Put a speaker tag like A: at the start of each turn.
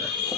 A: करें